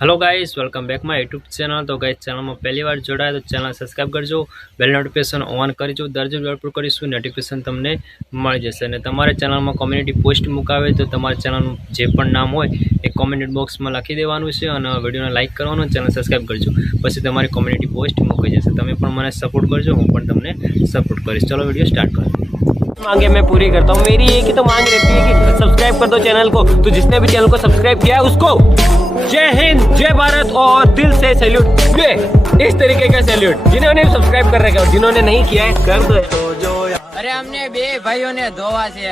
Hello guys welcome back my YouTube channel. तो guys channel में पहली बार जोड़ाया तो चैनल सब्सक्राइब करजो, बेल नोटिफिकेशन ऑन करजो। दररोज अपलोड करीशुं नोटिफिकेशन तमने मळी जशे। अने तमारे चैनल में कम्युनिटी पोस्ट मुकावे तो तमारे चैनल जे पण नाम होय ए कमेंट बॉक्स में लखी देवानुं छे अने विडियोने लाइक करवानुं, चैनल सब्सक्राइब करजो। पछी तमारी कम्युनिटी पोस्ट मुकाई जशे। तमे पण मने सपोर्ट करजो, हूँ पण तमने सपोर्ट करीश। चलो वीडियो स्टार्ट करो। मांगे मैं पूरी करता हूँ। मेरी एक ही तो मांग रहती है कि सब्सक्राइब कर दो चैनल को। तो जिसने भी चैनल को सब्सक्राइब किया है उसको जय हिंद, जय भारत और दिल से सैल्यूट। ये इस तरीके का सैल्यूट। जिन्होंने सब्सक्राइब कर रखा है और जिन्होंने नहीं किया है कर दो। अरे हमने बे भाइयों ने धोवा से